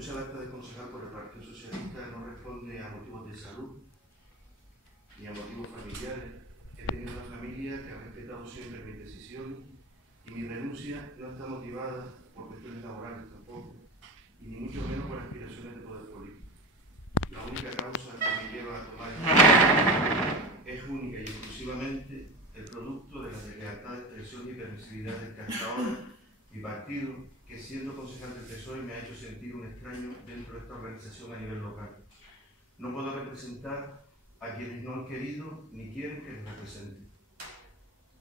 renuncia al acta de concejal por el Partido Socialista no responde a motivos de salud ni a motivos familiares. He tenido una familia que ha respetado siempre mis decisiones y mi renuncia no está motivada por cuestiones laborales tampoco, y ni mucho menos por aspiraciones de poder político. La única causa que me lleva a tomar esta decisión es única y exclusivamente el producto de la deslealtad de expresión y permisividad del que hasta ahora mi partido, que siendo concejal del PSOE me ha hecho sentir un extraño dentro de esta organización a nivel local. No puedo representar a quienes no han querido ni quieren que les represente.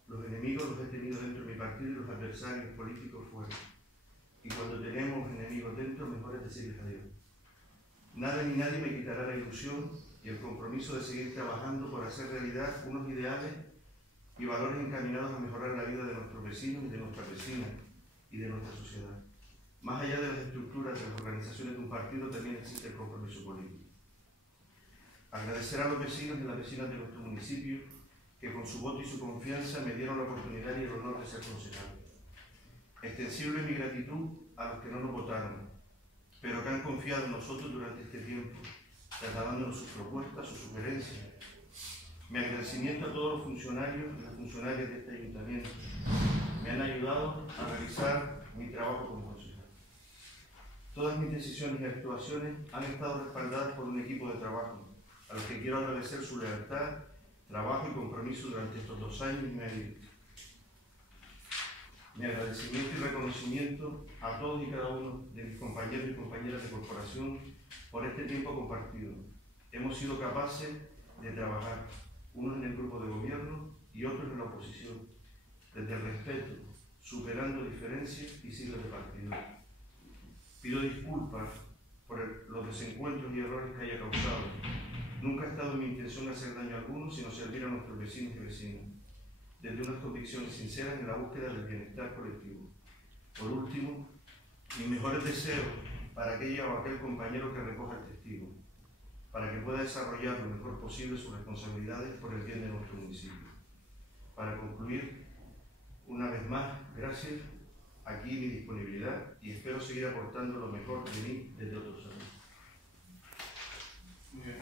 Los enemigos los he tenido dentro de mi partido y los adversarios políticos fuera. Y cuando tenemos enemigos dentro, mejor es decirles adiós. Nada ni nadie me quitará la ilusión y el compromiso de seguir trabajando por hacer realidad unos ideales y valores encaminados a mejorar la vida de nuestros vecinos y de nuestras vecinas y de nuestra sociedad. Más allá de las estructuras de las organizaciones de un partido, también existe el compromiso político. Agradecer a los vecinos y las vecinas de nuestro municipio que con su voto y su confianza me dieron la oportunidad y el honor de ser concejal. Extensible mi gratitud a los que no nos votaron, pero que han confiado en nosotros durante este tiempo, trasladándonos sus propuestas, sus sugerencias. Mi agradecimiento a todos los funcionarios y las funcionarias de este ayuntamiento. Me han ayudado a realizar mi trabajo como concejal. Todas mis decisiones y actuaciones han estado respaldadas por un equipo de trabajo, a los que quiero agradecer su lealtad, trabajo y compromiso durante estos 2 años y medio. Mi agradecimiento y reconocimiento a todos y cada uno de mis compañeros y compañeras de corporación por este tiempo compartido. Hemos sido capaces de trabajar, unos en el grupo de gobierno y otros en la oposición, desde el respeto, superando diferencias y siglas de partido. Pido disculpas por los desencuentros y errores que haya causado. Nunca ha estado en mi intención hacer daño a alguno, sino servir a nuestros vecinos y vecinas, desde unas convicciones sinceras en la búsqueda del bienestar colectivo. Por último, mis mejores deseos para aquella o aquel compañero que recoja el testigo, para que pueda desarrollar lo mejor posible sus responsabilidades por el bien de nuestro municipio. Para concluir, una vez más, gracias, aquí mi disponibilidad, y espero seguir aportando lo mejor de mí desde otros años. Muy bien.